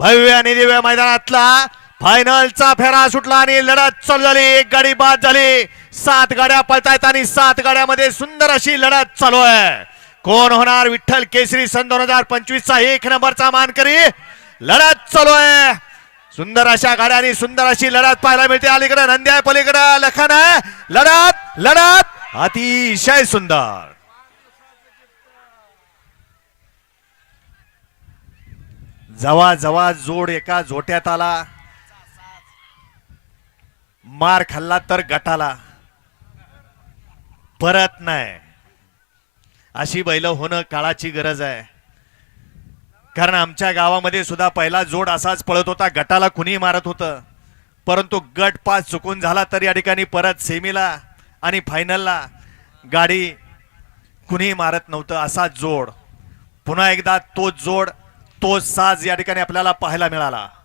भव्य आणि दिव्य मैदानातला फायनलचा फेरा सुटला आणि लढत चालू झाली एक गाडी बाद झाली सात गाड्या पळतायत आणि सात गाड्यामध्ये सुंदर अशी लढत चालू आहे कोण होणार विठ्ठल केसरी सन दोन हजार पंचवीस चा एक नंबरचा मानकरी लढत चालू आहे सुंदर अशा गाड्या आणि सुंदर अशी लढत पाहायला मिळते अलीकडे नंद्या पलीकडे लखन आहे लढत लढत अतिशय सुंदर जवा जवा जोड एका झोट्यात आला मार खाल्ला तर गटाला परत नाही अशी बैल होणं काळाची गरज आहे कारण आमच्या गावामध्ये सुद्धा पहिला जोड असाच पळत होता गटाला कुणी मारत होतं परंतु गट पास चुकून झाला तर या ठिकाणी परत सेमीला आणि फायनलला गाडी कुणी मारत नव्हतं असा जोड पुन्हा एकदा तो जोड तो साज या ठिकाणी आपल्याला पाहायला मिळाला